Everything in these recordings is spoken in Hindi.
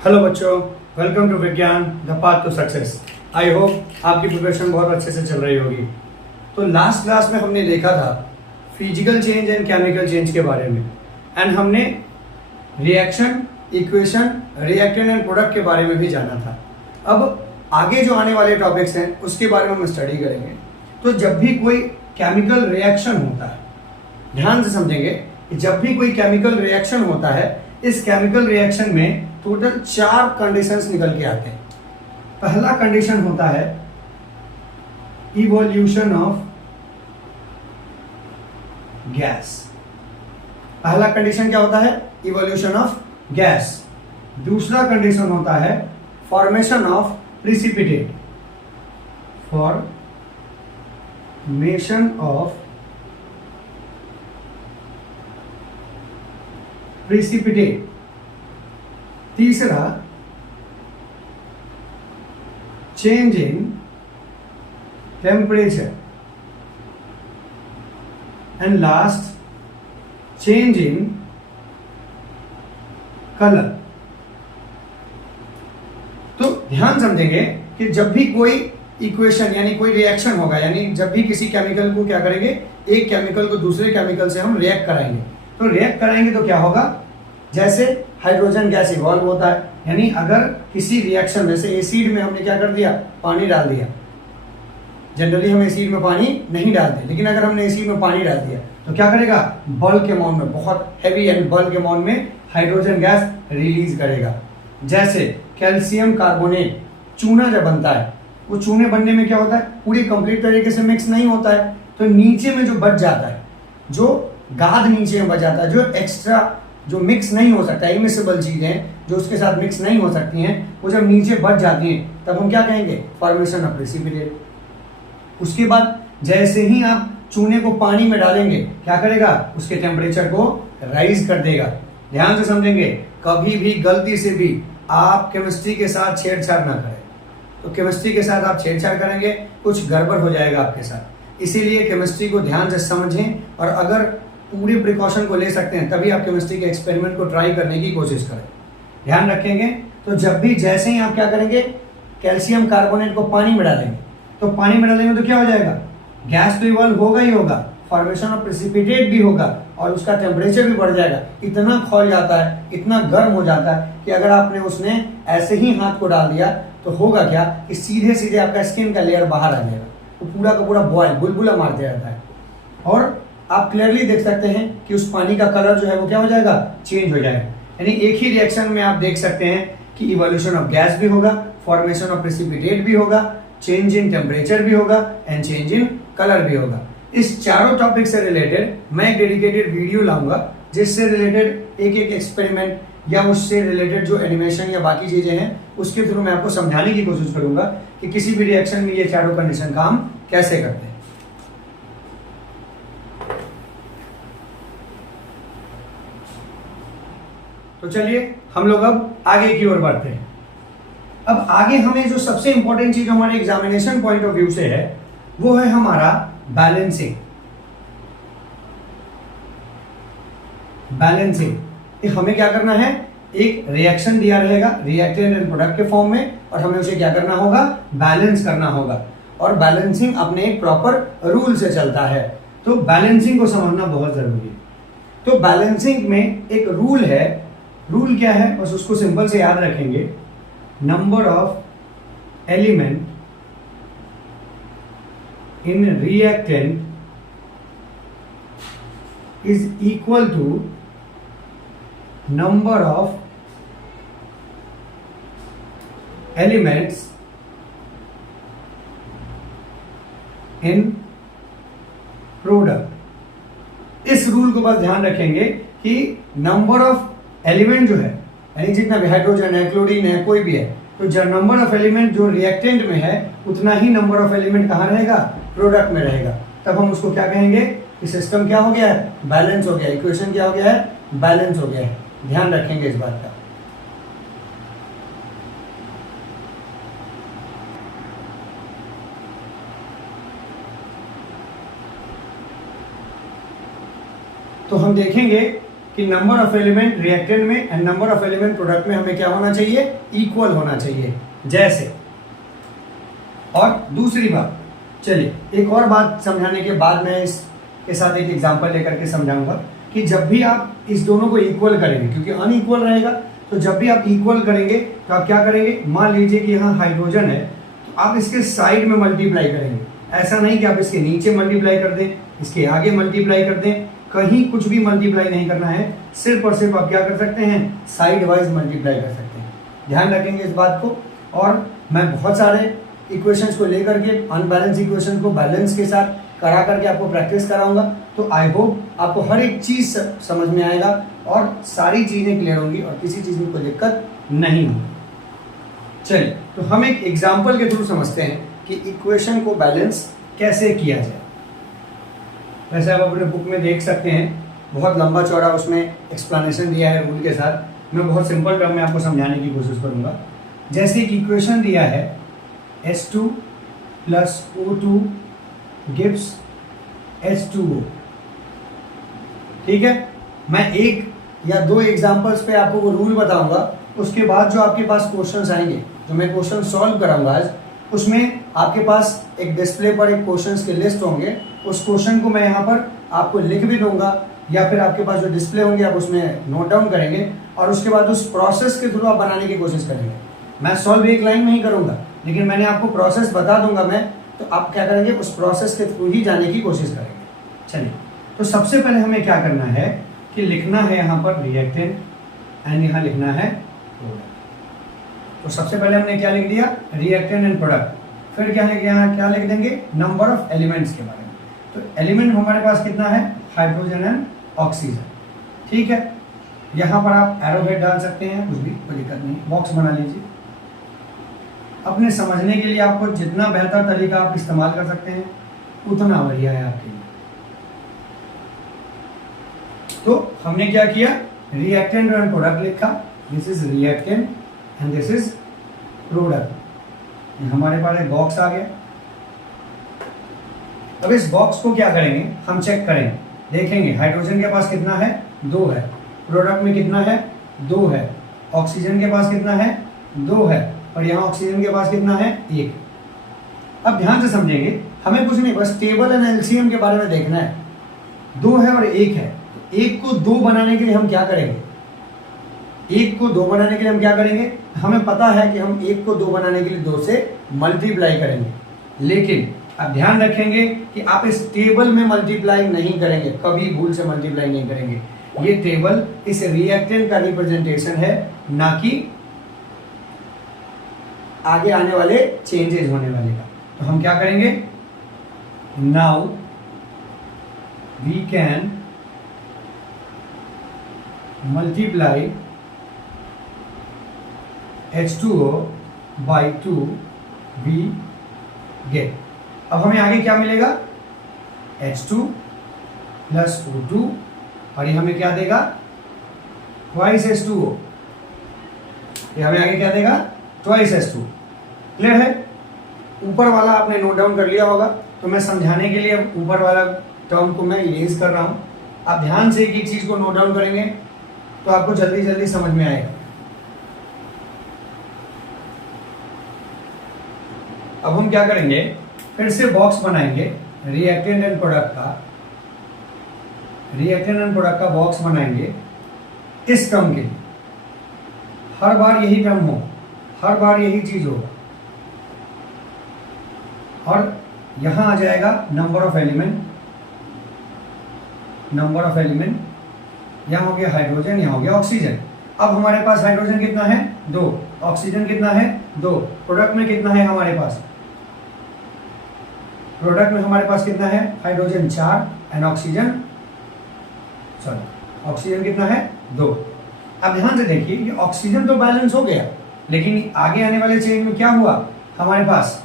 हेलो बच्चों, welcome to Vigyan the path to success. I hope आपकी प्रिपरेशन बहुत अच्छे से चल रही होगी। तो लास्ट क्लास में हमने देखा था physical change and chemical change के बारे में, एंड हमने reaction, equation, reactant and product के बारे में भी जाना था। अब आगे जो आने वाले टॉपिक्स हैं उसके बारे में हम स्टडी करेंगे। तो जब भी कोई केमिकल रिएक्शन होता है, ध्यान से समझेंगे कि जब भी कोई केमिकल रिएक्शन होता है, इस केमिकल रिएक्शन में टोटल 4 कंडीशंस निकल के आते हैं। पहला कंडीशन होता है इवोल्यूशन ऑफ गैस। पहला कंडीशन क्या होता है? Evolution of gas. दूसरा कंडीशन होता है formation of precipitate. Formation of precipitate. तीसरा change in temperature. And last change in colour. तो ध्यान समझेंगे कि जब भी कोई इक्वेशन यानी कोई रिएक्शन होगा, यानी जब भी किसी केमिकल को क्या करेंगे, एक केमिकल को दूसरे केमिकल से हम रिएक्ट कराएंगे। तो रिएक्ट कराएंगे तो क्या होगा? जैसे हाइड्रोजन गैस इवॉल्व होता है, यानी अगर किसी रिएक्शन में से एसिड में हमने क्या कर दिया, पानी डाल दिया। जनरली हम एसिड में पानी नहीं डालते, लेकिन अगर हमने एसिड में पानी डाल दिया तो क्या करेगा? बल्क के अमाउंट में, बहुत हैवी एंड बल्क के अमाउंट में हाइड्रोजन गैस रिलीज करेगा। जैसे कैल्शियम कार्बोनेट चूना जब बनता है, वो चूने बनने में क्या होता है, पूरी कंप्लीट तरीके से मिक्स नहीं होता है, तो नीचे में जो बच जाता है, जो गाद नीचे में बच जाता है, जो एक्स्ट्रा जो मिक्स नहीं हो सकता, इमिसिबल चीजें जो उसके साथ मिक्स नहीं हो सकती हैं, वो जब नीचे बच जाती हैं तब हम क्या कहेंगे? Formation of precipitate. उसके बाद जैसे ही आप चूने को पानी में डालेंगे, क्या करेगा? उसके टेम्परेचर को राइज कर देगा। ध्यान से समझेंगे, कभी भी गलती से भी आप केमिस्ट्री के साथ छेड़छाड़ ना करें। तो केमिस्ट्री के साथ आप छेड़छाड़ करेंगे, कुछ गड़बड़ हो जाएगा आपके साथ। इसीलिए केमिस्ट्री को ध्यान से समझें, और अगर पूरे प्रिकॉशन को ले सकते हैं तभी आप केमिस्ट्री के एक्सपेरिमेंट को ट्राई करने की कोशिश करें। ध्यान रखेंगे। तो जब भी जैसे ही आप क्या करेंगे, कैल्शियम कार्बोनेट को पानी में डालेंगे, तो पानी में डालेंगे तो क्या हो जाएगा? गैस तो इवॉल्व होगा ही होगा, फॉर्मेशन ऑफ प्रिसिपिटेट भी होगा, और उसका टेम्परेचर भी बढ़ जाएगा। इतना खौल जाता है, इतना गर्म हो जाता है कि अगर आपने उसने ऐसे ही हाथ को डाल दिया तो होगा क्या कि सीधे सीधे आपका स्किन का लेयर बाहर आ जाएगा। तो पूरा का पूरा बॉयल, बुलबुला मारते रहता है, और आप क्लियरली देख सकते हैं कि उस पानी का कलर जो है वो क्या हो जाएगा? चेंज हो जाएगा। यानी एक ही रिएक्शन में आप देख सकते हैं कि इवोल्यूशन ऑफ गैस भी होगा, फॉर्मेशन ऑफ प्रिसिपिटेट भी होगा, चेंज इन टेम्परेचर भी होगा, एंड चेंज इन कलर भी होगा। इस चारों टॉपिक से रिलेटेड मैं एक डेडिकेटेड वीडियो लाऊंगा, जिससे रिलेटेड एक एक एक्सपेरिमेंट या उससे रिलेटेड जो एनिमेशन या बाकी चीजें हैं उसके थ्रू मैं आपको समझाने की कोशिश करूंगा कि किसी भी रिएक्शन में ये चारों कंडीशन काम कैसे करते हैं। तो चलिए हम लोग अब आगे की ओर बढ़ते हैं। अब आगे हमें जो सबसे इंपॉर्टेंट चीज हमारे एग्जामिनेशन पॉइंट ऑफ व्यू से है, वो है हमारा बैलेंसिंग। बैलेंसिंग हमें क्या करना है? एक रिएक्शन दिया रहेगा रिएक्टेंट एंड प्रोडक्ट के फॉर्म में, और हमें उसे क्या करना होगा? बैलेंस करना होगा। और बैलेंसिंग अपने एक प्रॉपर रूल से चलता है। तो बैलेंसिंग को समझना बहुत जरूरी है। तो बैलेंसिंग में एक रूल है। रूल क्या है? बस उसको सिंपल से याद रखेंगे। Number of element in reactant is equal to number of elements in product. इस रूल को बस ध्यान रखेंगे कि नंबर ऑफ एलिमेंट जो है, यानी जितना भी हाइड्रोजन है, क्लोरीन है, कोई भी है, तो जो नंबर ऑफ एलिमेंट जो रिएक्टेंट में है उतना ही नंबर ऑफ एलिमेंट कहाँ रहेगा? प्रोडक्ट में रहेगा। तब हम उसको क्या कहेंगे कि सिस्टम क्या हो गया है? बैलेंस हो गया। इक्वेशन क्या हो गया है? बैलेंस हो गया है। ध्यान रखेंगे इस बात का। तो हम देखेंगे कि कि नंबर ऑफ एलिमेंट रिएक्टेंट में and number of element product में हमें क्या होना चाहिए, इक्वल होना चाहिए। जैसे, और दूसरी बात, चलिए एक और बात समझाने के बाद मैं इसके साथ एक एग्जांपल लेकर के समझाऊंगा कि जब भी आप इस दोनों को इक्वल करेंगे, क्योंकि अनइक्वल रहेगा, तो जब भी आप इक्वल करेंगे तो आप क्या करेंगे, मान लीजिए कि यहाँ हाइड्रोजन है तो आप इसके साइड में मल्टीप्लाई करेंगे। ऐसा नहीं कि आप इसके नीचे मल्टीप्लाई कर दें, इसके आगे मल्टीप्लाई कर दें, कहीं कुछ भी मल्टीप्लाई नहीं करना है, सिर्फ और सिर्फ आप क्या कर सकते हैं, साइड वाइज मल्टीप्लाई कर सकते हैं। ध्यान रखेंगे इस बात को। और मैं बहुत सारे इक्वेशंस को लेकर के अनबैलेंस इक्वेशन को बैलेंस के साथ करा करके आपको प्रैक्टिस कराऊंगा, तो आई होप आपको हर एक चीज समझ में आएगा और सारी चीजें क्लियर होंगी और किसी चीज में कोई दिक्कत नहीं होगी। चलिए, तो हम एक एग्जाम्पल के थ्रू समझते हैं कि इक्वेशन को बैलेंस कैसे किया जाए। वैसे आप अपने बुक में देख सकते हैं, बहुत लंबा चौड़ा उसमें एक्सप्लेनेशन दिया है रूल के साथ। मैं बहुत सिंपल टर्म में आपको समझाने की कोशिश करूंगा। जैसे एक इक्वेशन दिया है H2 + O2 gives H2O, ठीक है। मैं एक या दो एग्जांपल्स पे आपको वो रूल बताऊंगा, उसके बाद जो आपके पास क्वेश्चंस आएंगे, जो मैं क्वेश्चन सॉल्व कराऊंगा आज, उसमें आपके पास एक डिस्प्ले पर एक क्वेश्चंस के लिस्ट होंगे। उस क्वेश्चन को मैं यहाँ पर आपको लिख भी दूंगा, या फिर आपके पास जो डिस्प्ले होंगे आप उसमें नोट डाउन करेंगे और उसके बाद उस प्रोसेस के थ्रू आप बनाने की कोशिश करेंगे। मैं सॉल्व एक लाइन में ही करूंगा, लेकिन मैंने आपको प्रोसेस बता दूंगा मैं, तो आप क्या करेंगे, उस प्रोसेस के थ्रू ही जाने की कोशिश करेंगे। चलिए, तो सबसे पहले हमें क्या करना है कि लिखना है यहाँ पर रिएक्टेंट एंड यहाँ लिखना है प्रोडक्ट। तो सबसे पहले हमने क्या लिख दिया, रिएक्टेंट एंड प्रोडक्ट। फिर क्या लिख, यहाँ क्या लिख देंगे, नंबर ऑफ एलिमेंट्स के बारे में। तो एलिमेंट हमारे पास कितना है, हाइड्रोजन एंड ऑक्सीजन, ठीक है। यहाँ पर आप एरो हेड डाल सकते हैं, कुछ भी कोई दिक्कत नहीं, बॉक्स बना लीजिए। अपने समझने के लिए आपको जितना बेहतर तरीका आप इस्तेमाल कर सकते हैं उतना बढ़िया है आपके लिए। तो हमने क्या किया, रिएक्टेंट एंड प्रोडक्ट लिखा, this is reactant and this is product. हमारे पास एक बॉक्स आ गया। अब इस बॉक्स को क्या करेंगे, हम चेक करेंगे, देखेंगे हाइड्रोजन के पास कितना है, 2 है, प्रोडक्ट में कितना है, 2 है, ऑक्सीजन के पास कितना है, 2 है, और यहाँ ऑक्सीजन के पास कितना है, 1। अब ध्यान से समझेंगे, हमें कुछ नहीं, बस टेबल एंड एलसीएम के बारे में देखना है। 2 है और 1 है, तो 1 को 2 बनाने के लिए हम क्या करेंगे, 1 को 2 बनाने के लिए हम क्या करेंगे, हमें पता है कि हम 1 को 2 बनाने के लिए 2 से मल्टीप्लाई करेंगे। लेकिन अब ध्यान रखेंगे कि आप इस टेबल में मल्टीप्लाई नहीं करेंगे, कभी भूल से मल्टीप्लाई नहीं करेंगे। ये टेबल इस रिएक्टेंट का रिप्रेजेंटेशन है, ना कि आगे आने वाले चेंजेस होने वाले का। तो हम क्या करेंगे, now we can multiply H2O by 2 we get. अब हमें आगे क्या मिलेगा, H2 + O2, और ये हमें क्या देगा, ट्वाइस H2O। ये हमें आगे क्या देगा, ट्वाइस H2। क्लियर है। ऊपर वाला आपने नोट डाउन कर लिया होगा, तो मैं समझाने के लिए ऊपर वाला टर्म को मैं इरेज कर रहा हूं। आप ध्यान से एक चीज को नोट डाउन करेंगे तो आपको जल्दी जल्दी समझ में आएगा। अब हम क्या करेंगे, फिर से बॉक्स बनाएंगे रिएक्टेंट एंड प्रोडक्ट का, रिएक्टेंट एंड प्रोडक्ट का बॉक्स बनाएंगे इस टर्म के लिए। हर बार यही टर्म हो, हर बार यही चीज होगा, और यहां आ जाएगा number of element, number of element. यहां हो गया हाइड्रोजन, यहां हो गया ऑक्सीजन। अब हमारे पास हाइड्रोजन कितना है, 2, ऑक्सीजन कितना है, 2, प्रोडक्ट में कितना है हमारे पास, प्रोडक्ट में हमारे पास कितना है, hydrogen 4 and oxygen, sorry oxygen कितना है, 2। अब ध्यान से देखिए, ये ऑक्सीजन तो बैलेंस हो गया, लेकिन आगे आने वाले चेन में क्या हुआ, हमारे पास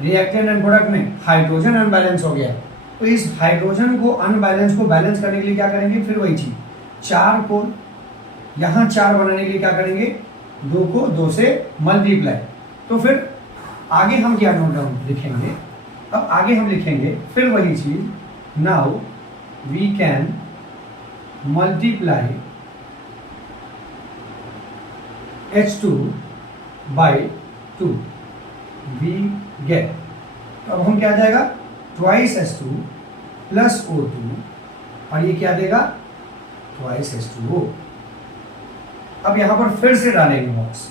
रिएक्टेंट एंड प्रोडक्ट में हाइड्रोजन अनबैलेंस हो गया। तो इस हाइड्रोजन को अनबैलेंस को बैलेंस करने के लिए क्या करेंगे, फिर वही चीज, 4 को यहां 4 बनाने के लिए क्या करेंगे, 2 को 2 से मल्टीप्लाई। तो फिर आगे हम क्या नोट डाउन लिखेंगे, अब आगे हम लिखेंगे फिर वही चीज, now we can multiply H2 by 2 we get. तो अब हम क्या आ जाएगा ट्वाइस H2 प्लस O2 और ये क्या देगा ट्वाइस H2O। अब यहां पर फिर से डालेंगे बॉक्स,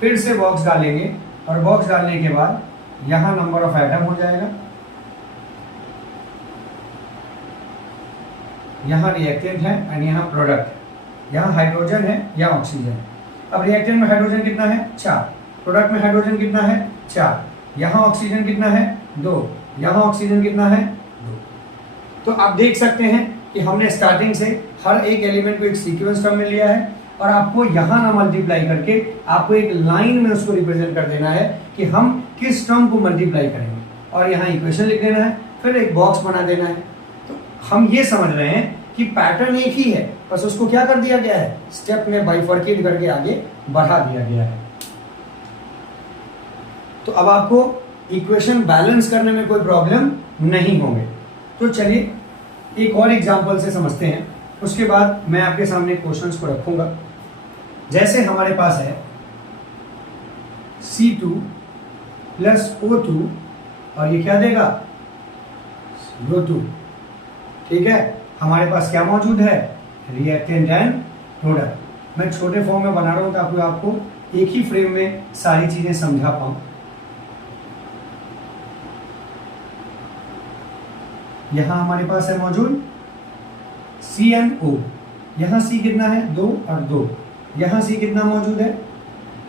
फिर से बॉक्स डालेंगे और बॉक्स डालने के बाद यहां नंबर ऑफ एटम हो जाएगा, यहाँ रिएक्टेंट है एंड यहाँ प्रोडक्ट, यहाँ हाइड्रोजन है या ऑक्सीजन। अब रिएक्टेंट में हाइड्रोजन कितना है 4, प्रोडक्ट में हाइड्रोजन कितना है 4, यहाँ ऑक्सीजन कितना है 2, यहाँ ऑक्सीजन कितना है 2। तो आप देख सकते हैं कि हमने स्टार्टिंग से हर एक एलिमेंट को एक सीक्वेंस टर्म में लिया है और आपको यहाँ ना मल्टीप्लाई करके आपको एक लाइन में उसको रिप्रेजेंट कर देना है कि हम किस टर्म को मल्टीप्लाई करेंगे और यहाँ इक्वेशन लिख देना है, फिर एक बॉक्स बना देना है। हम ये समझ रहे हैं कि पैटर्न एक ही है, बस उसको क्या कर दिया गया है स्टेप में बाइफर्केट करके आगे बढ़ा दिया गया है। तो अब आपको इक्वेशन बैलेंस करने में कोई प्रॉब्लम नहीं होंगे। तो चलिए एक और एग्जांपल से समझते हैं, उसके बाद मैं आपके सामने क्वेश्चंस को रखूंगा। जैसे हमारे पास है C2 प्लस O2 और ये क्या देगा CO2। ठीक है, हमारे पास क्या मौजूद है रिएक्टेंट एंड प्रोडक्ट। मैं छोटे फॉर्म में बना रहा हूं ताकि आपको एक ही फ्रेम में सारी चीजें समझा पाऊं। यहां हमारे पास है मौजूद CnO, यहां C कितना है 2 और 2, यहां C कितना मौजूद है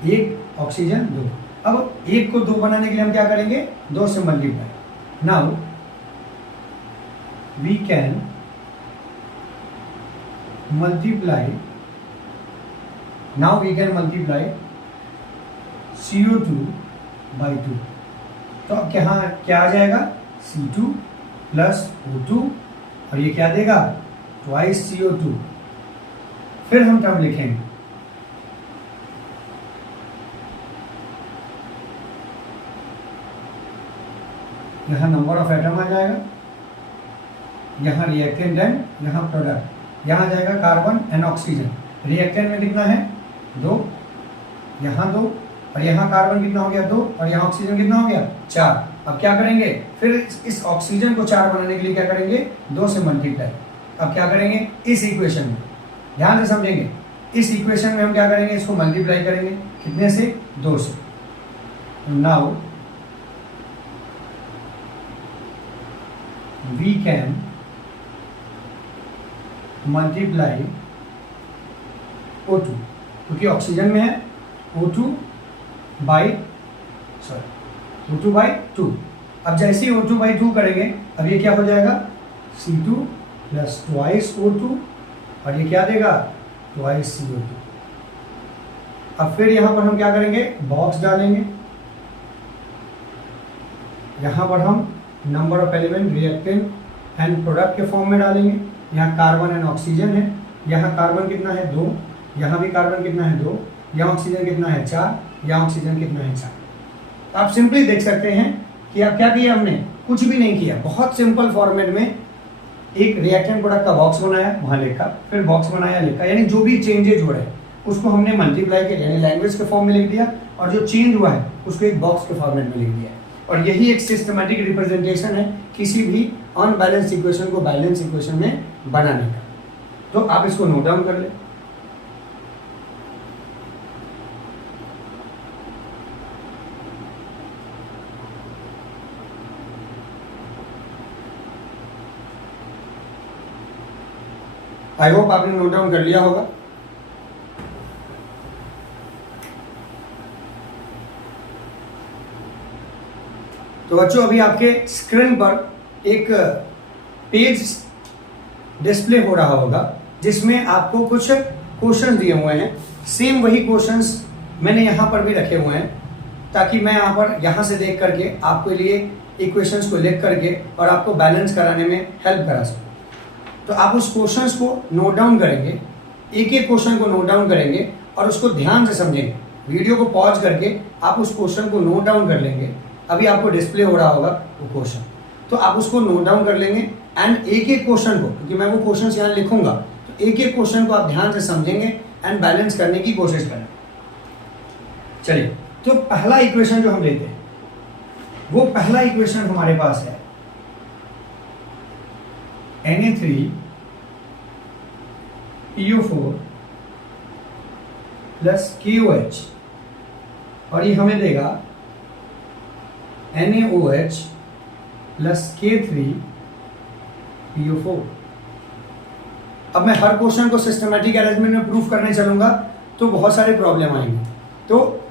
1 ऑक्सीजन 2। अब 1 को 2 बनाने के लिए हम क्या करेंगे 2 से multiply. Now we can multiply CO2 by 2। तो अब क्या आ जाएगा C2 प्लस O2 और ये क्या देगा ट्वाइस CO2। फिर हम टर्म लिखेंगे यहां नंबर ऑफ एटम आ जाएगा, यहाँ रिएक्टेंट एंड यहाँ प्रोडक्ट, यहाँ जाएगा कार्बन एंड ऑक्सीजन। रिएक्टेंट में कितना है 2, यहाँ 2 और यहाँ कार्बन कितना हो गया 2 और यहाँ ऑक्सीजन कितना हो गया 4। अब क्या करेंगे फिर इस ऑक्सीजन को 4 बनाने के लिए क्या करेंगे 2 से मल्टीप्लाई। अब क्या करेंगे इस इक्वेशन में ध्यान से समझेंगे, इस इक्वेशन में हम क्या करेंगे इसको मल्टीप्लाई करेंगे कितने से 2 से। Now we can multiply O2 क्योंकि ऑक्सीजन में है O2 बाई 2। अब जैसे ही O2 बाई 2 करेंगे अब ये क्या हो जाएगा C2 प्लस ट्वाइस O2 और ये क्या देगा ट्वाइस CO2। अब फिर यहां पर हम क्या करेंगे बॉक्स डालेंगे, यहां पर हम number of element reactant and product के फॉर्म में डालेंगे। यहाँ कार्बन एंड ऑक्सीजन है, यहाँ कार्बन कितना है 2, यहाँ भी कार्बन कितना है 2, यहाँ ऑक्सीजन कितना है 4, यहाँ ऑक्सीजन कितना है 4। आप सिंपली देख सकते हैं कि अब क्या किया हमने कुछ भी नहीं किया, बहुत सिंपल फॉर्मेट में एक रिएक्टेंट प्रोडक्ट का बॉक्स बनाया वहाँ लिखा, फिर बॉक्स बनाया लिखा, यानी जो भी चेंजेज हो रहे हैं उसको हमने मल्टीप्लाई किया यानी लैंग्वेज के फॉर्म में लिख दिया और जो चेंज हुआ है उसको एक बॉक्स के फॉर्मेट में लिख दिया। और यही एक सिस्टमैटिक रिप्रेजेंटेशन है किसी भी अनबैलेंस इक्वेशन को बैलेंस इक्वेशन में बनाने का। तो आप इसको नोट डाउन कर ले। आई होप आपने नोट डाउन कर लिया होगा। तो बच्चों अभी आपके स्क्रीन पर एक पेज डिस्प्ले हो रहा होगा जिसमें आपको कुछ क्वेश्चन दिए हुए हैं। सेम वही क्वेश्चंस मैंने यहाँ पर भी रखे हुए हैं ताकि मैं यहाँ से देख करके आपके लिए इक्वेशंस को लिख करके और आपको बैलेंस कराने में हेल्प करा सकूँ। तो आप उस क्वेश्चंस को नोट डाउन करेंगे, एक एक क्वेश्चन को नोट डाउन करेंगे और उसको ध्यान से समझेंगे। वीडियो को पॉज करके आप उस क्वेश्चन को नोट डाउन कर लेंगे। अभी आपको डिस्प्ले हो रहा होगा वो क्वेश्चन, तो आप उसको नोट डाउन कर लेंगे एंड एक एक क्वेश्चन को, क्योंकि मैं वो क्वेश्चन यहाँ लिखूंगा, एक एक क्वेश्चन को आप ध्यान से समझेंगे एंड बैलेंस करने की कोशिश करें। चलिए, तो पहला इक्वेशन जो हम लेते हैं, वो पहला इक्वेशन हमारे पास है Na3PO4 प्लस KOH, और ये हमें देगा NaOH प्लस K3PO4। अब मैं हर क्वेश्चन को सिस्टमैटिक अरेंजमेंट में प्रूफ करने चलूंगा तो बहुत सारे प्रॉब्लम आएंगे, तो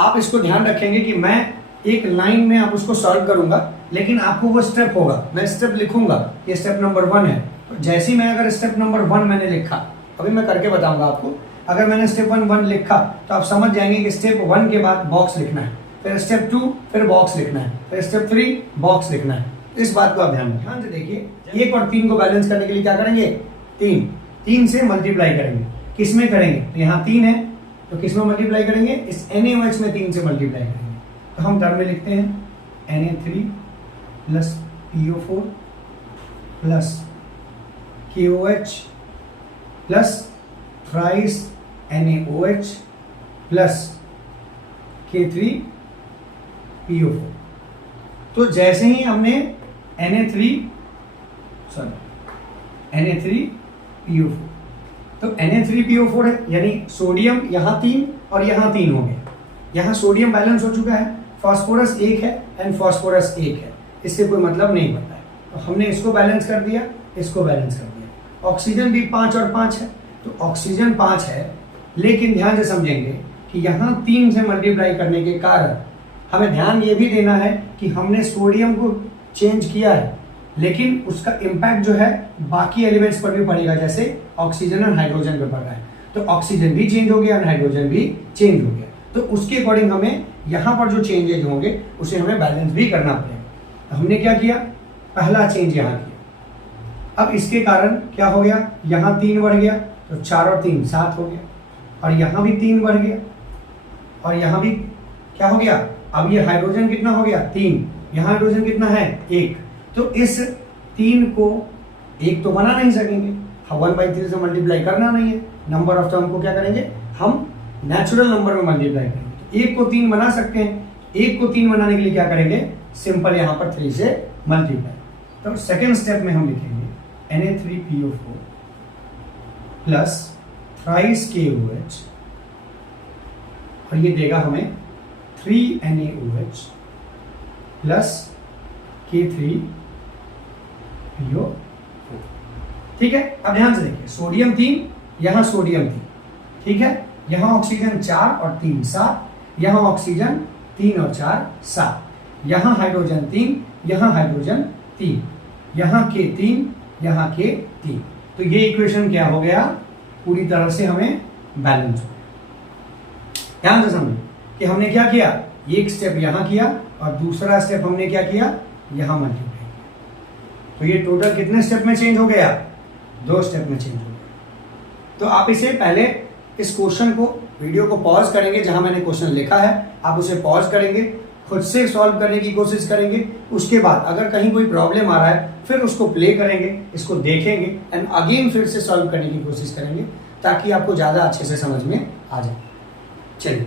आप इसको ध्यान रखेंगे कि मैं एक लाइन में आप उसको सॉल्व करूंगा, लेकिन आपको वो स्टेप होगा, मैं स्टेप लिखूंगा, ये स्टेप नंबर 1 है। तो जैसे ही मैं अगर स्टेप नंबर 1 मैंने लिखा, अभी मैं करके बताऊंगा आपको, अगर मैंने स्टेप 1 लिखा तो आप समझ जाएंगे कि स्टेप 1 के बाद बॉक्स लिखना है, फिर स्टेप 2 फिर बॉक्स लिखना है, फिर स्टेप 3 बॉक्स लिखना है। इस बात को आप ध्यान से देखिए। 1 और 3 को बैलेंस करने के लिए क्या करेंगे, 3 से मल्टीप्लाई करेंगे। किस में करेंगे, तो यहाँ 3 है तो किस में मल्टीप्लाई करेंगे, इस NaOH में 3 से मल्टीप्लाई करेंगे। तो हम टर्म में लिखते हैं Na3 plus PO4 plus KOH plus thrice NaOH plus K3PO4। तो जैसे ही हमने Na3PO4, तो Na3PO4 है, यानी सोडियम यहाँ 3 और यहाँ 3 हो गए। यहाँ सोडियम बैलेंस हो चुका है, फास्फोरस 1 है एंड फास्फोरस 1 है, इससे कोई मतलब नहीं बनता है। तो हमने इसको बैलेंस कर दिया, इसको बैलेंस कर दिया। ऑक्सीजन भी 5 और 5 है, तो ऑक्सीजन 5 है, लेकिन ध्यान से समझेंगे कि यहाँ 3 से मल्टीप्लाई करने के कारण हमें ध्यान ये भी देना है कि हमने सोडियम को चेंज किया है, लेकिन उसका इम्पैक्ट जो है बाकी एलिमेंट्स पर भी पड़ेगा, जैसे ऑक्सीजन और हाइड्रोजन पर पड़ रहा है। तो ऑक्सीजन भी चेंज हो गया और हाइड्रोजन भी चेंज हो गया, तो उसके अकॉर्डिंग हमें यहाँ पर जो चेंजेज होंगे उसे हमें बैलेंस भी करना पड़ेगा। तो हमने क्या किया, पहला चेंज यहाँ किया। अब इसके कारण क्या हो गया, यहाँ 3 बढ़ गया, तो 4 और 3 7 हो गया, और यहाँ भी 3 बढ़ गया, और यहाँ भी क्या हो गया, अब ये हाइड्रोजन कितना हो गया 3, यहाँ हाइड्रोजन कितना है 1। तो इस 3 को 1 तो बना नहीं सकेंगे, 1/3 से मल्टीप्लाई करना नहीं है, नंबर ऑफ टर्म को क्या करेंगे, हम नेचुरल नंबर में मल्टीप्लाई करेंगे। तो 1 को 3 बना सकते हैं, 1 को 3 बनाने के लिए क्या करेंगे, सिंपल यहाँ पर 3 से मल्टीप्लाई। तो सेकेंड स्टेप में हम लिखेंगे Na3PO4 प्लस थ्राइस KOH, और ये देगा हमें 3NaOH प्लस K3PO4। ठीक है, अब ध्यान से देखिए, सोडियम 3, यहाँ सोडियम 3, ठीक है, यहाँ ऑक्सीजन 4 और 3 7, यहाँ ऑक्सीजन 3 और 4 7, यहाँ हाइड्रोजन 3, यहाँ हाइड्रोजन 3, यहाँ K3, यहाँ K3। तो ये इक्वेशन क्या हो गया, पूरी तरह से हमें बैलेंस हो गया। ध्यान से समझो कि हमने क्या किया, एक स्टेप यहाँ किया और दूसरा स्टेप हमने क्या किया, यहाँ मल्टीप्लाई किया। तो ये टोटल कितने स्टेप में चेंज हो गया, 2 स्टेप में चेंज हो गया। तो आप इसे पहले इस क्वेश्चन को, वीडियो को पॉज करेंगे, जहां मैंने क्वेश्चन लिखा है आप उसे पॉज करेंगे, खुद से सॉल्व करने की कोशिश करेंगे। उसके बाद अगर कहीं कोई प्रॉब्लम आ रहा है फिर उसको प्ले करेंगे, इसको देखेंगे एंड अगेन फिर से सॉल्व करने की कोशिश करेंगे, ताकि आपको ज़्यादा अच्छे से समझ में आ जाए। चलिए,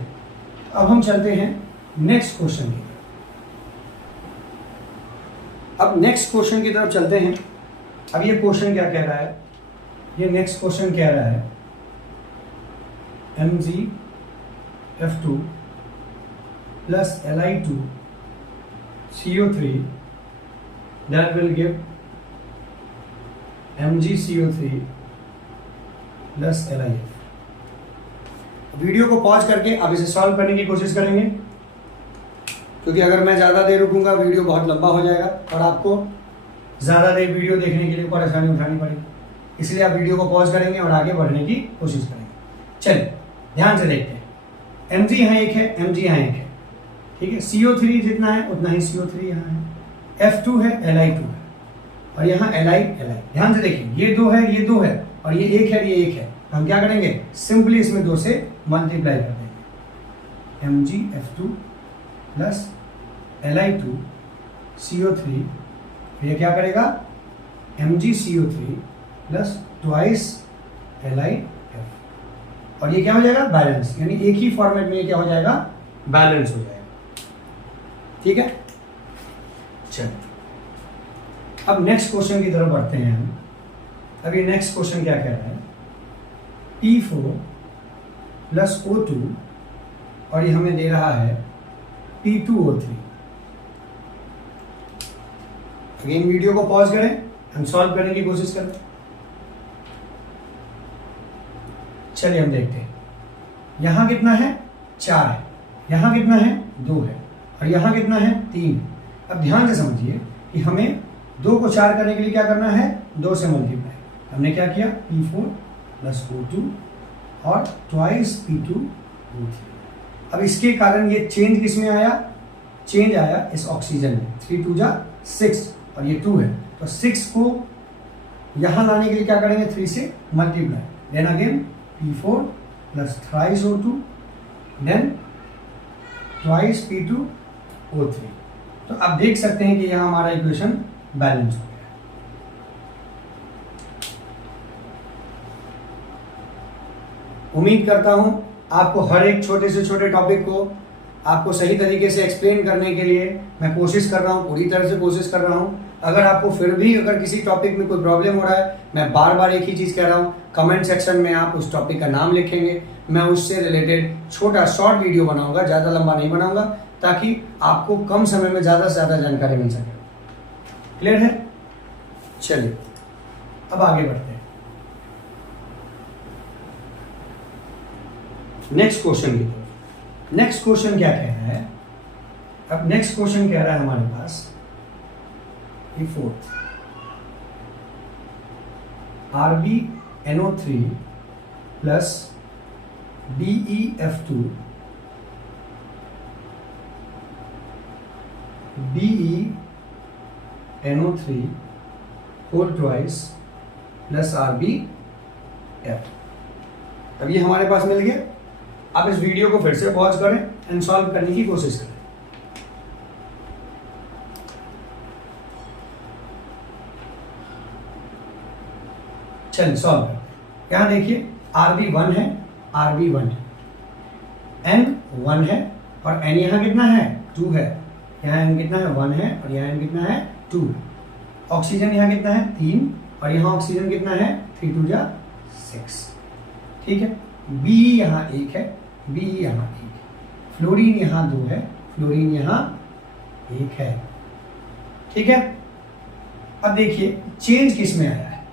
अब हम चलते हैं नेक्स्ट क्वेश्चन की तरफ। अब नेक्स्ट क्वेश्चन की तरफ चलते हैं। अब ये क्वेश्चन क्या कह रहा है, ये नेक्स्ट क्वेश्चन कह रहा है MgF2 plus Li2CO3 that will give MgCO3 plus LiF। Video को पॉज करके अब इसे सॉल्व करने की कोशिश करेंगे, क्योंकि अगर मैं ज़्यादा देर रुकूंगा वीडियो बहुत लंबा हो जाएगा और आपको ज़्यादा देर वीडियो देखने के लिए परेशानी उठानी पड़ेगी। इसलिए आप वीडियो को पॉज करेंगे और आगे बढ़ने की कोशिश करेंगे। चलिए ध्यान से देखते हैं। Mg यहाँ 1 है, Mg यहाँ 1 है, ठीक है। CO3 जितना है उतना ही CO3 यहाँ है, F2 है, Li2 है, और यहाँ Li। ध्यान से देखिए, ये 2 है, ये 2 है, और ये 1 है, ये 1 है। हम क्या करेंगे, सिंपली इसमें 2 से मल्टीप्लाई कर देंगे। MgF2 प्लस Li2 CO3, ये क्या करेगा, MgCO3 प्लस ट्वाइस LIF। और ये क्या हो जाएगा, बैलेंस, यानी एक ही फॉर्मेट में ये क्या हो जाएगा, बैलेंस हो जाएगा। ठीक है, चलिए अब नेक्स्ट क्वेश्चन की तरफ बढ़ते हैं हम। अभी नेक्स्ट क्वेश्चन क्या कह रहा है, P4 प्लस O2 और ये हमें दे रहा है P2O3। अगेन वीडियो को पॉज करें, हम सॉल्व करने की कोशिश करें। चलिए हम देखते हैं, यहां कितना है, 4 है, यहां कितना है, 2 है, और यहां कितना है, 3। अब ध्यान से समझिए कि हमें 2 को 4 करने के लिए क्या करना है, 2 से मल्टीप्लाई। हमने क्या किया, P4 प्लस O2 और ट्वाइस P2O3। अब इसके कारण ये चेंज किस में आया, चेंज आया इस ऑक्सीजन में। 3 2 जा 6 और ये 2 है, तो 6 को यहां लाने के लिए क्या करेंगे, 3 से multiply. Then again P4 plus thrice O2 then twice P2O3। तो आप देख सकते हैं कि यहां हमारा इक्वेशन बैलेंस हो गया। उम्मीद करता हूं आपको हर एक छोटे से छोटे टॉपिक को आपको सही तरीके से एक्सप्लेन करने के लिए मैं कोशिश कर रहा हूं, पूरी तरह से कोशिश कर रहा हूं। अगर आपको फिर भी अगर किसी टॉपिक में कोई प्रॉब्लम हो रहा है, मैं बार बार एक ही चीज़ कह रहा हूं, कमेंट सेक्शन में आप उस टॉपिक का नाम लिखेंगे, मैं उससे रिलेटेड छोटा शॉर्ट वीडियो बनाऊंगा, ज़्यादा लंबा नहीं बनाऊंगा, ताकि आपको कम समय में ज़्यादा से ज़्यादा जानकारी मिल सके। क्लियर है? चलिए अब आगे बढ़ते हैं। नेक्स्ट क्वेश्चन की तरफ। नेक्स्ट क्वेश्चन क्या कह रहा है, अब नेक्स्ट क्वेश्चन कह रहा है हमारे पास E4 RbNO3 plus BeF2 BeNO3 whole twice plus RbF। अब ये हमारे पास मिल गया। आप इस वीडियो को फिर से पॉज करें एंड सॉल्व करने की कोशिश करें। चलिए सॉल्व करें। यहां देखिए Rb 1 है, Rb 1 है, N 1 है और N यहाँ कितना है, 2 है। यहाँ N कितना है, 1 है और यहाँ N कितना है, 2 है। ऑक्सीजन यहाँ कितना है, 3 और यहाँ ऑक्सीजन कितना है, 3 2 जा 6। ठीक है, B यहाँ 1 है, B यहाँ 1 है, फ्लोरीन यहाँ 2 है, फ्लोरीन यहाँ 1 है। ठीक है, अब देखिए चेंज किस में आया है,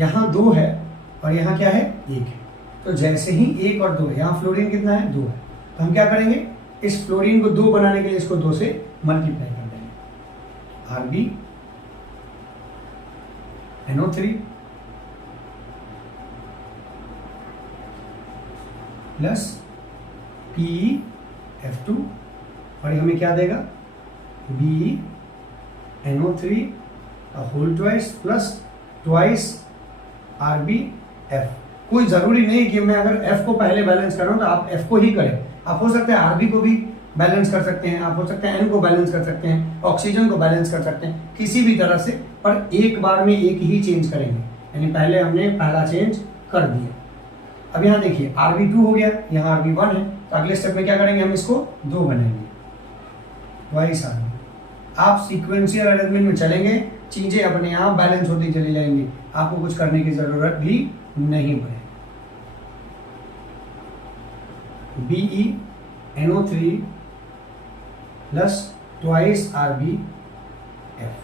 यहाँ 2 है और यहाँ क्या है, 1 है। तो जैसे ही 1 और 2 है, यहाँ फ्लोरीन कितना है, 2 है, तो हम क्या करेंगे, इस फ्लोरीन को 2 बनाने के लिए इसको 2 से मल्टीप्लाई कर देंगे। RbNO3 प्लस PeF2 और हमें क्या देगा, BeNO3 whole twice plus twice RbF। कोई ज़रूरी नहीं कि मैं अगर F को पहले बैलेंस कर रहा हूँ तो आप F को ही करें। आप हो सकते हैं Rb को भी बैलेंस कर सकते हैं, आप हो सकते हैं N को बैलेंस कर सकते हैं, ऑक्सीजन को बैलेंस कर सकते हैं, किसी भी तरह से, पर एक बार में एक ही चेंज करेंगे। यानी पहले हमने पहला चेंज कर दिया। अब यहाँ देखिए Rb2 हो गया, यहाँ Rb1 है, तो अगले स्टेप में क्या करेंगे, हम इसको 2 बनाएंगे, ट्वाइस Rb। आप सीक्वेंशियल अरेंजमेंट में चलेंगे, चीजें अपने आप बैलेंस होती चली जाएंगी, आपको कुछ करने की जरूरत भी नहीं पड़ेगी। BeNO3 plus twice RbF।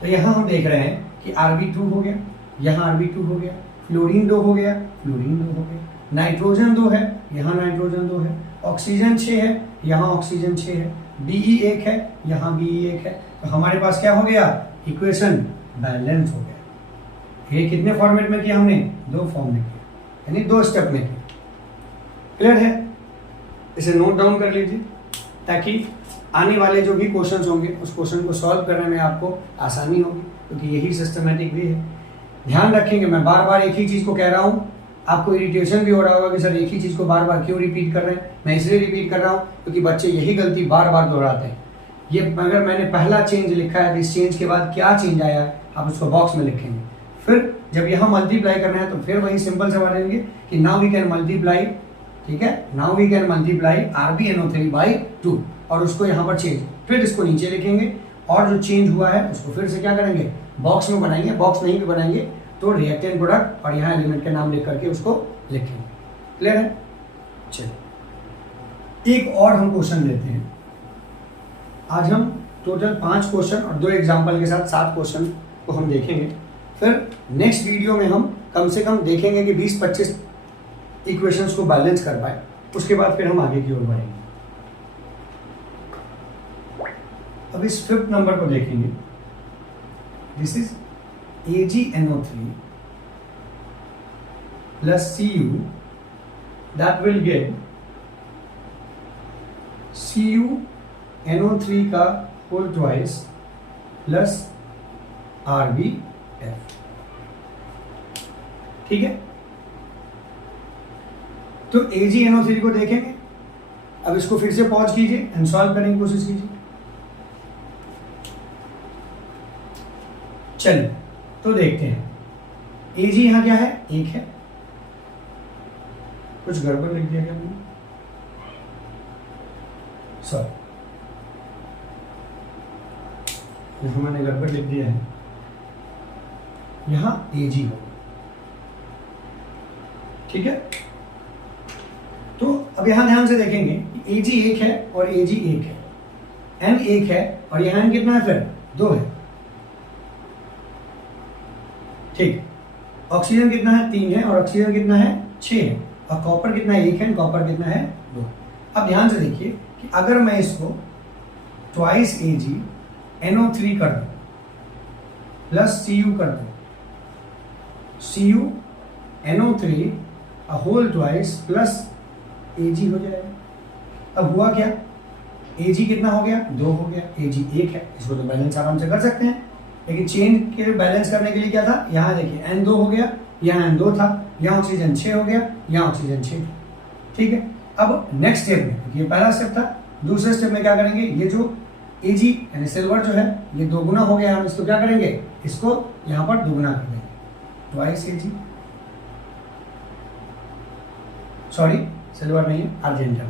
तो यहाँ हम देख रहे हैं कि Rb2 हो गया, यहाँ Rb2 हो गया, फ्लोरीन 2 हो गया, फ्लोरीन 2 हो गया, नाइट्रोजन 2 है, यहाँ नाइट्रोजन 2 है, ऑक्सीजन 6 है, यहाँ ऑक्सीजन 6 है, Be 1 है, यहाँ Be 1 है। तो हमारे पास क्या हो गया, इक्वेशन बैलेंस हो गया। ये कितने फॉर्मेट में किया हमने, 2 फॉर्म में किया, यानी 2 स्टेप में किया। क्लियर है? इसे नोट डाउन कर लीजिए ताकि आने वाले जो भी क्वेश्चंस होंगे उस क्वेश्चन को सॉल्व करने में आपको आसानी होगी, क्योंकि यही सिस्टमेटिक वे है। ध्यान रखेंगे, मैं बार बार एक ही चीज़ को कह रहा हूँ, आपको इरिटेशन भी हो रहा होगा कि सर एक ही चीज़ को बार बार क्यों रिपीट कर रहे हैं। मैं इसलिए रिपीट कर रहा हूँ क्योंकि बच्चे यही गलती बार बार दोहराते हैं। ये अगर मैंने पहला चेंज लिखा है तो इस चेंज के बाद क्या चेंज आया आप उसको बॉक्स में लिखेंगे, फिर जब यहाँ मल्टीप्लाई करना है तो फिर वही सिंपल से बनेंगे कि नाउ वी कैन मल्टीप्लाई, ठीक है, now we can multiply RbNO3 by 2 और उसको यहाँ पर चेंज, फिर इसको नीचे लिखेंगे और जो चेंज हुआ है उसको फिर से क्या करेंगे, बॉक्स में बनाएंगे, बॉक्स नहीं भी बनाएंगे तो रिएक्टेंट प्रोडक्ट और यहाँ एलिमेंट के नाम लिख करके उसको लिखेंगे। क्लियर है? चलिए एक और हम क्वेश्चन लेते हैं। आज हम टोटल 5 क्वेश्चन और 2 एग्जाम्पल के साथ 7 क्वेश्चन को हम देखेंगे। फिर नेक्स्ट वीडियो में हम कम से कम देखेंगे कि 20-25 इक्वेशंस को बैलेंस कर पाए, उसके बाद फिर हम आगे की ओर बढ़ेंगे। अब इस 5th नंबर को देखेंगे। This is AgNO3 plus Cu, that will get CuNO3 का होल ट्वाइस प्लस RbF। ठीक है, तो AgNO3 को देखेंगे। अब इसको फिर से पॉज कीजिए एंड सॉल्व करने की कोशिश कीजिए। चलिए तो देखते हैं। Ag यहां क्या है, 1 है। कुछ गड़बड़ लिख दिया क्या मैंने, सॉरी यहां मैंने गड़बड़ लिख दिया है, यहां Ag हो, ठीक है। तो अब यहां ध्यान से देखेंगे Ag 1 है और Ag 1 है, N 1 है और यहां N कितना है, फिर 2 है, ठीक। ऑक्सीजन कितना है, 3 है और ऑक्सीजन कितना है, 6 है और कॉपर कितना है, 1 है, कॉपर कितना है, 2। अब ध्यान से देखिए कि अगर मैं इसको ट्वाइस AgNO3 कर दूं प्लस Cu कर दूं, CuNO3 whole twice plus Ag हो जाएगा। अब हुआ क्या, Ag कितना हो गया, 2 हो गया, Ag 1 है, इसको तो बैलेंस आराम से कर सकते हैं। लेकिन चेन के बैलेंस करने के लिए क्या था, यहाँ देखिए N 2 हो गया, यहाँ N 2 था, यहाँ ऑक्सीजन 6 हो गया, यहाँ ऑक्सीजन 6, ठीक है। अब नेक्स्ट स्टेप में, ये पहला स्टेप था, दूसरे स्टेप में क्या करेंगे, ये जो Ag यानी सिल्वर जो है ये 2 गुना हो गया, हम इसको क्या करेंगे, इसको यहाँ पर 2 गुना कर देंगे, ट्वाइस Ag, सॉरी सिल्वर नहीं है, अर्जेंटा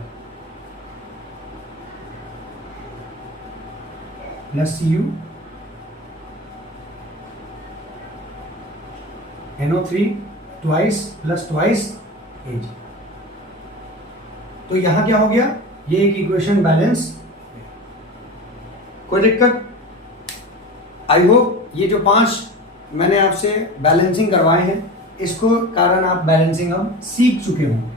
plus CuNO3 twice plus twice Ag। तो यहां क्या हो गया, ये एक इक्वेशन बैलेंस। कोई दिक्कत? आई होप ये जो 5 मैंने आपसे बैलेंसिंग करवाए हैं, इसको कारण आप बैलेंसिंग अब सीख चुके होंगे।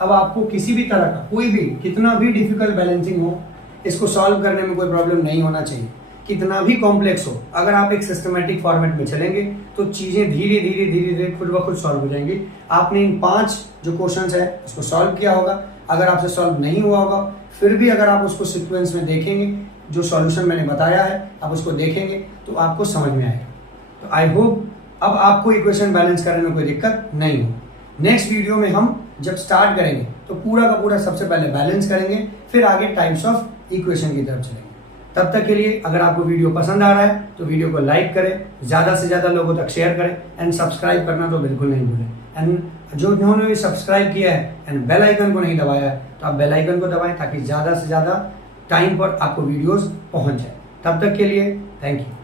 अब आपको किसी भी तरह का, कोई भी कितना भी डिफिकल्ट बैलेंसिंग हो, इसको सॉल्व करने में कोई प्रॉब्लम नहीं होना चाहिए। कितना भी कॉम्प्लेक्स हो, अगर आप एक सिस्टमेटिक फॉर्मेट में चलेंगे तो चीजें धीरे धीरे धीरे धीरे खुद ब खुद सॉल्व हो जाएंगी। आपने इन 5 जो क्वेश्चंस है उसको सॉल्व किया होगा, अगर आपसे सॉल्व नहीं हुआ होगा फिर भी अगर आप उसको सीक्वेंस में देखेंगे, जो सॉल्यूशन मैंने बताया है आप उसको देखेंगे तो आपको समझ में आएगा। तो आई होप अब आपको इक्वेशन बैलेंस करने में कोई दिक्कत नहीं हो। नेक्स्ट वीडियो में हम जब स्टार्ट करेंगे तो पूरा का पूरा सबसे पहले बैलेंस करेंगे, फिर आगे टाइप्स ऑफ इक्वेशन की तरफ चलेंगे। तब तक के लिए अगर आपको वीडियो पसंद आ रहा है तो वीडियो को लाइक करें, ज़्यादा से ज़्यादा लोगों तक शेयर करें एंड सब्सक्राइब करना तो बिल्कुल नहीं भूलें। एंड जो जिन्होंने भी सब्सक्राइब किया है एंड बेल आइकन को नहीं दबाया है तो आप बेल आइकन को दबाएं ताकि ज़्यादा से ज़्यादा टाइम पर आपको वीडियोस पहुंच जाए। तब तक के लिए थैंक यू।